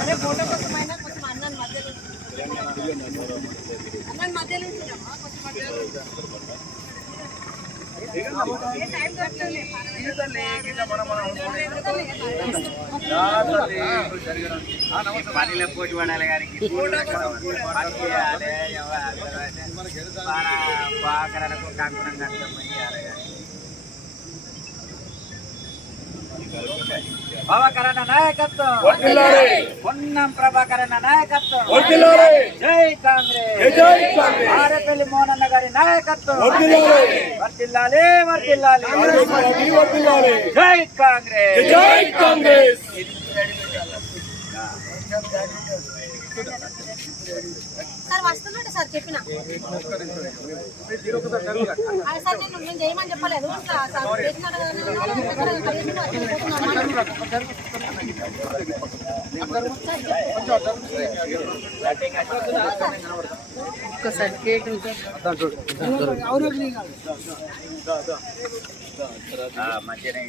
అరే మధ్యలో అన్నాను మధ్యలో ఉంచినామా? కొంచెం మధ్యలో ఏ టైం దొరకలేదు. పనిలో పోటీ పడాలి గారికి పని చేయాలి మన బాకరాలకు ప్రభాకరణ నాయకత్వం. పొన్నం ప్రభాకరణ నాయకత్వం. జై కాంగ్రెస్. ఆరేపల్లి మోహనన్న గారి నాయకత్వం. వర్తిల్లాలి వర్తిల్లాలి జై కాంగ్రెస్. జై కాంగ్రెస్. సార్ వస్తున్నాడు సార్ చెప్పిన. ఆ, సార్ నేను నేను చేయమని చెప్పలేదు. ఒక్కసారి కేక్ మంచిగానే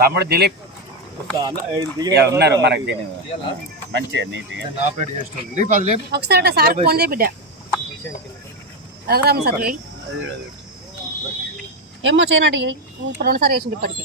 తమ్ముడు దిలీప్ ఉన్నారు మనకు దీని మంచిగా నీట్గా ఒకసారి సార్ ఫోన్ చేయి బిడ్డ రఘురామ సార్ ఏమో చేయనట్టు ఇప్పుడు రెండుసారి వేసింది ఇప్పటికీ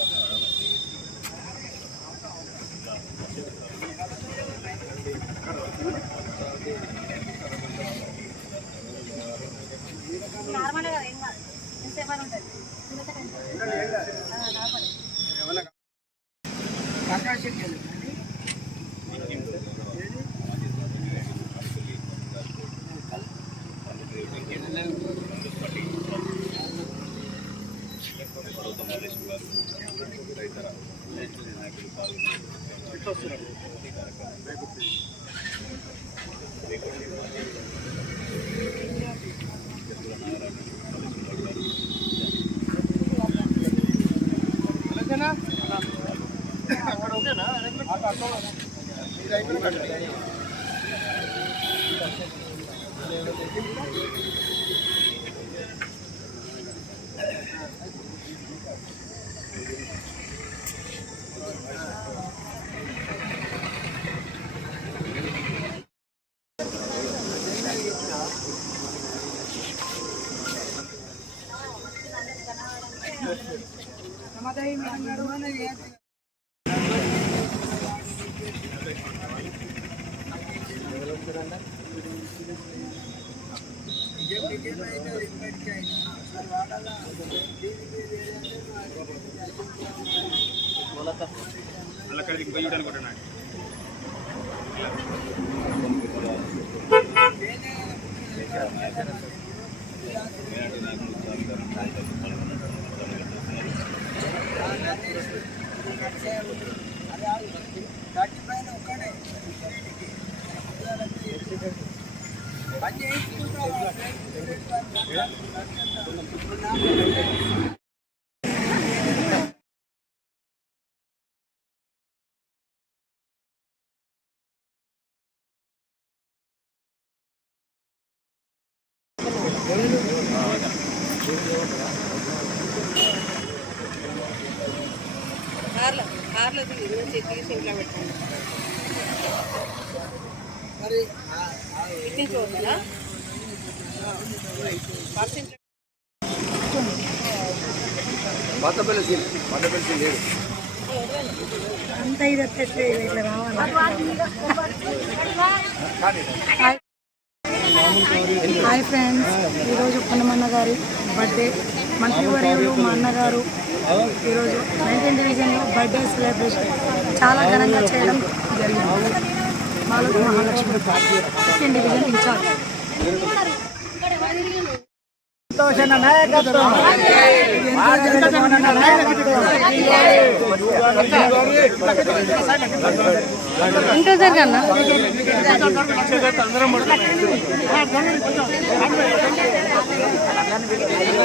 నార్మల్ కదా. ఏం కాదు ఎంతసేపు Madre mía, hermana, ya te కార్లో కార్లో తీసి ఇంట్లో పెట్టండి. ఇటు నుంచి పోతారా పర్స్ ఇంట్లో హాయ్ ఫ్రెండ్స్ ఈరోజు పొన్నమన్న గారి బర్త్డే మంత్రివర్యులు మా అన్నగారు. ఈరోజు నైన్టీన్ డివిజన్లో బర్త్డే సెలబ్రేషన్ చాలా ఘనంగా చేయడం జరిగింది. Malur Mahalakshmi fifteen division in charge ఇంకా జరగన్నా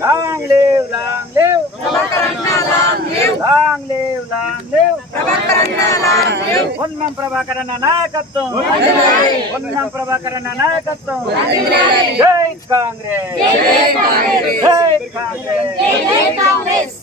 live, long live. Long live, long live. ఉన్నం ప్రభాకరణ నాయకత్వం ఉన్నం ప్రభాకరణ నాయకత్వం జై కాంగ్రెస్ జై కాంగ్రెస్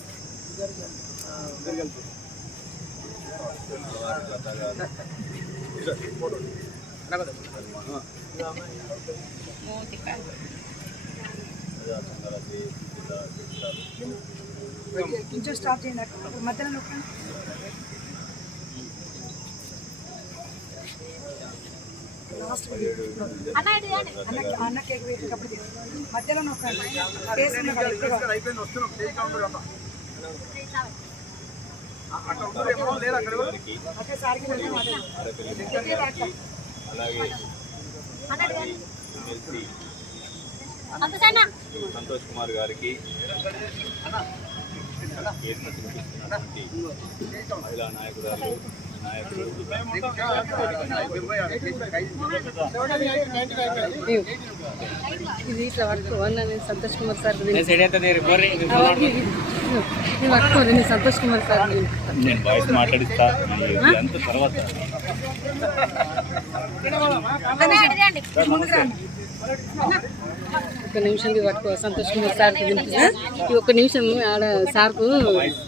కొంచెం స్టాప్ చేయండి అక్కడ మధ్యలో నొక్కండి. లాస్ట్ అన్న. అన్న కేక్ వేసేటప్పుడు తీసి. మధ్యలో నొక్కండి. కేసు సార్కి మాట్లాడు. అన్న ఇటు చేయండి. అంత సైనా సంతోష్ కుమార్ గారికి మహిళా నాయకురాలు నాయకులు ఇది ఇట్లా పట్టుకోవాలి నేను సంతోష్ కుమార్ సార్ సైడ్ అయితే మీరు గొర్రె ఇది పట్టుకోరు నేను సంతోష్ కుమార్ సార్ నేను వాయిస్ మాట్లాడిస్తా అంతా తర్వాత. అన్న ఇటు చేయండి. ఒక నిమిషం ఇది పట్టుకో సంతోష్ కుమార్ సార్కి తినిపిస్తా ఈ ఒక్క నిమిషం ఆడ సార్కు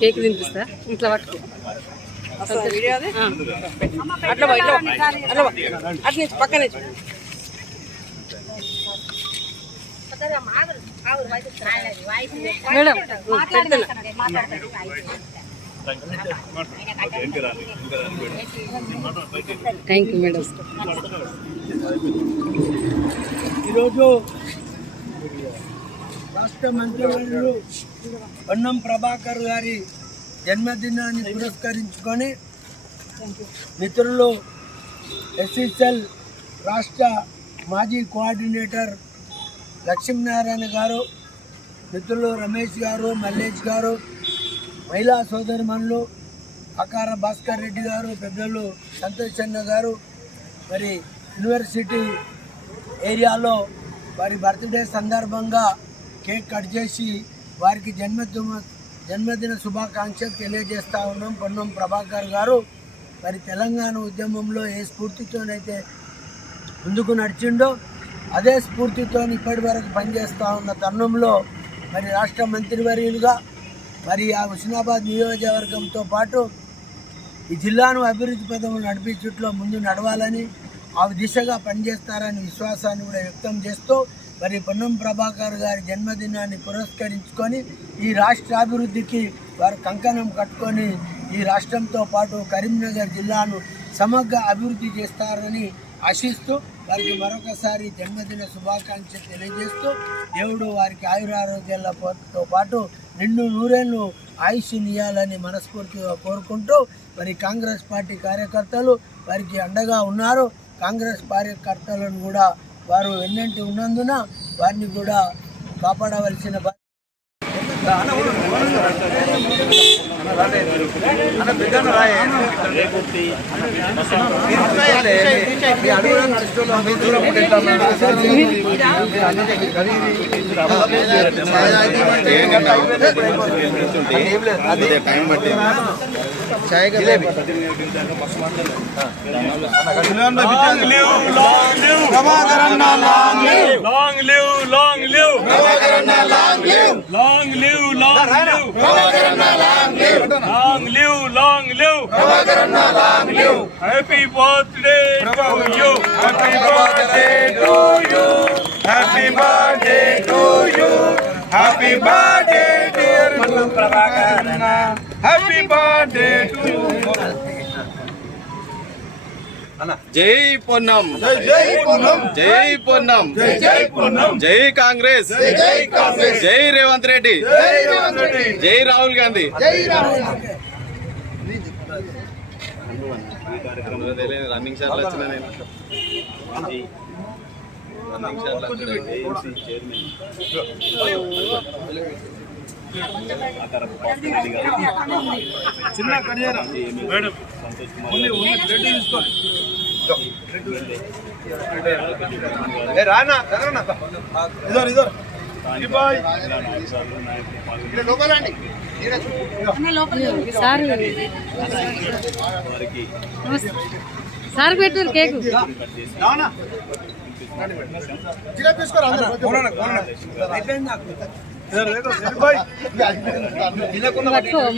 కేక్ తినిపిస్తా ఇట్లా పట్టుకో లేదు. మేడం. థ్యాంక్ యూ మేడం ఈరోజు రాష్ట్ర మంత్రివర్యులు పొన్నం ప్రభాకర్ గారి జన్మదినాన్ని పురస్కరించుకొని మిత్రులు ఎస్ఎస్ఎల్ రాష్ట్ర మాజీ కోఆర్డినేటర్ లక్ష్మీనారాయణ గారు మిత్రులు రమేష్ గారు మల్లేష్ గారు మహిళా సోదరిమణులు అకార భాస్కర్ రెడ్డి గారు పెద్దలు సంతోష్ అన్న గారు మరి యూనివర్సిటీ ఏరియాలో వారి బర్త్డే సందర్భంగా కేక్ కట్ చేసి వారికి జన్మదిన జన్మదిన శుభాకాంక్షలు తెలియజేస్తా ఉన్నాం. పొన్నం ప్రభాకర్ గారు మరి తెలంగాణ ఉద్యమంలో ఏ స్ఫూర్తితోనైతే ముందుకు నడిచిండో అదే స్ఫూర్తితో ఇప్పటి వరకు పనిచేస్తూ ఉన్న తరుణంలో మరి రాష్ట్ర మంత్రివర్యులుగా మరి ఆ హుస్నాబాద్ నియోజకవర్గంతో పాటు ఈ జిల్లాను అభివృద్ధి పదవులు నడిపించుట్లో ముందు నడవాలని ఆ దిశగా పనిచేస్తారని విశ్వాసాన్ని కూడా వ్యక్తం చేస్తూ మరి పొన్నం ప్రభాకర్ గారి జన్మదినాన్ని పురస్కరించుకొని ఈ రాష్ట్ర అభివృద్ధికి వారు కంకణం కట్టుకొని ఈ రాష్ట్రంతో పాటు కరీంనగర్ జిల్లాను సమగ్ర అభివృద్ధి చేస్తారని ఆశిస్తూ వారికి మరొకసారి జన్మదిన శుభాకాంక్షలు తెలియజేస్తూ దేవుడు వారికి ఆయురారోగ్యాలతో పాటు నిండు నూరేళ్ళు ఆయుష్ నియాలని మనస్ఫూర్తిగా కోరుకుంటూ మరి కాంగ్రెస్ పార్టీ కార్యకర్తలు వారికి అండగా ఉన్నారు. కాంగ్రెస్ కార్యకర్తలను కూడా వారు వెన్నంటి ఉన్నందున వారిని కూడా కాపాడవలసిన బా- Long live, long live. Long live, long live. Long live, long live. Happy birthday to you. Happy birthday to you. Happy birthday to you. Happy birthday, dear Guru Prabhakar. Happy birthday to you. జై పొన్నం జై పొన్నం జై పొన్నం జై పొన్నం జై కాంగ్రెస్ జై కాంగ్రెస్ జై రేవంత్ రెడ్డి జై రేవంత్ రెడ్డి జై Rahul Gandhi running షాట్లు వచ్చిన నేను. రన్నింగ్ షాట్లు చిన్న కడియారా మేడం. సంతోష్ కుమార్ రానా ఇదర్ ఇదర్ సార్ వారికి సార్ పెట్టారు కేక్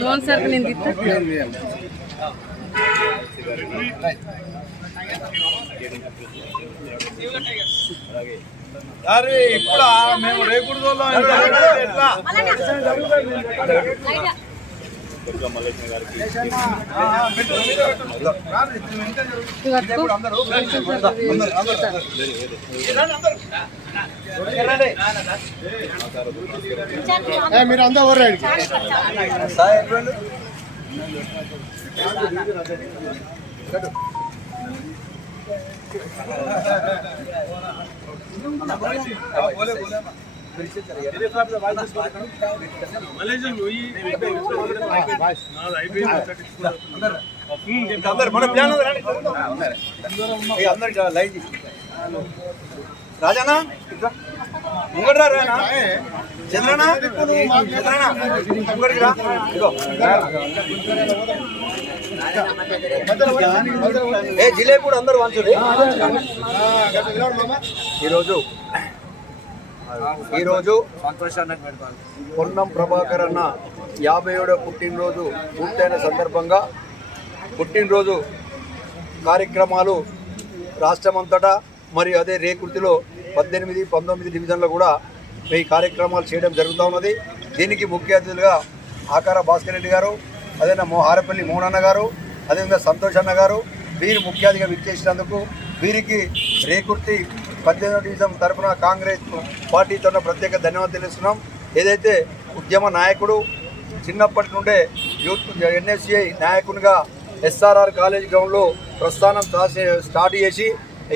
మోహన్ సార్ నేను అలాగే అరే ఇప్పుడు మేము రేకుడు ఎట్లా? మీరు అందరూ రాజానా ముంగడ్రా రానా చంద్రనా చంద్రనా ముంగడికి రా ఏ జిలేబీ కూడా అందరు వంచుది ఈరోజు ఈరోజు పొన్నం ప్రభాకర్ అన్న యాభై ఏడో పుట్టినరోజు పూర్తయిన సందర్భంగా పుట్టినరోజు కార్యక్రమాలు రాష్ట్రమంతటా మరియు అదే రేకృతిలో పద్దెనిమిది పంతొమ్మిది డివిజన్లో కూడా ఈ కార్యక్రమాలు చేయడం జరుగుతూ ఉన్నది. దీనికి ముఖ్య అతిథులుగా ఆకార భాస్కర్ రెడ్డి గారు అదేనా మో మోనన్న మోహనన్న గారు అదేవిధంగా సంతోష్ అన్న గారు వీరు ముఖ్య అతిథిగా విచ్చేసినందుకు వీరికి రేకుర్తి పద్దెనిమిది డివిజన్ తరఫున కాంగ్రెస్ పార్టీ తరఫున ప్రత్యేక ధన్యవాదాలు తెలుస్తున్నాం. ఏదైతే ఉద్యమ నాయకుడు చిన్నప్పటి నుండే యూత్ ఎన్ఎస్సిఐ నాయకునిగా ఎస్ఆర్ఆర్ కాలేజ్ గ్రౌండ్లో ప్రస్థానం స్టార్ట్ చేసి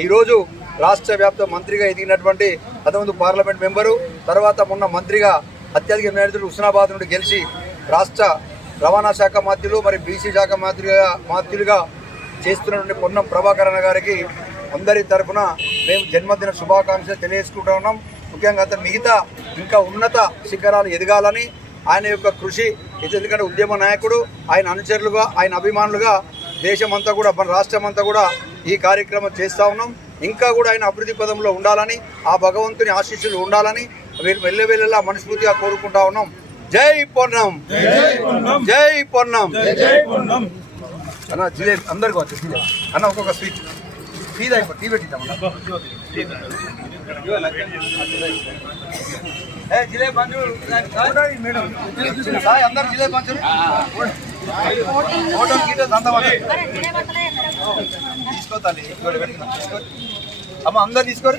ఈరోజు రాష్ట్ర వ్యాప్త మంత్రిగా ఎదిగినటువంటి పదకొండు పార్లమెంట్ మెంబరు తర్వాత మొన్న మంత్రిగా అత్యధిక మేనేజర్ హుస్నాబాద్ నుండి గెలిచి రాష్ట్ర రవాణా శాఖ మంత్రులు మరి బీసీ శాఖ మంత్రిగా మంత్రులుగా చేస్తున్నటువంటి పొన్నం ప్రభాకరణ గారికి అందరి తరఫున మేము జన్మదిన శుభాకాంక్షలు తెలియజేసుకుంటూ ఉన్నాం. ముఖ్యంగా అతను మిగతా ఇంకా ఉన్నత శిఖరాలు ఎదగాలని ఆయన యొక్క కృషి ఎందుకంటే ఉద్యమ నాయకుడు ఆయన అనుచరులుగా ఆయన అభిమానులుగా దేశమంతా కూడా మన రాష్ట్రం అంతా కూడా ఈ కార్యక్రమం చేస్తూ ఉన్నాం. ఇంకా కూడా ఆయన అభివృద్ధి పదంలో ఉండాలని ఆ భగవంతుని ఆశీస్సులు ఉండాలని వెళ్ళ వెళ్ళలా మనస్ఫూర్తిగా కోరుకుంటా ఉన్నాం. జై పొన్నం జై పొన్నం అన్న జిలేబీ అందరికీ వచ్చి జిలేబీ అన్న ఒక్కొక్క స్వీట్. టీ అయిపో టీ పెట్టిద్దాం ఏ జిలేబీ పంచు. సాయి అందరు జిలేబీ పంచు. హోటల్ గీటల్ అంతా తీసుకోతాలి అమ్మ అందరు తీసుకోరు.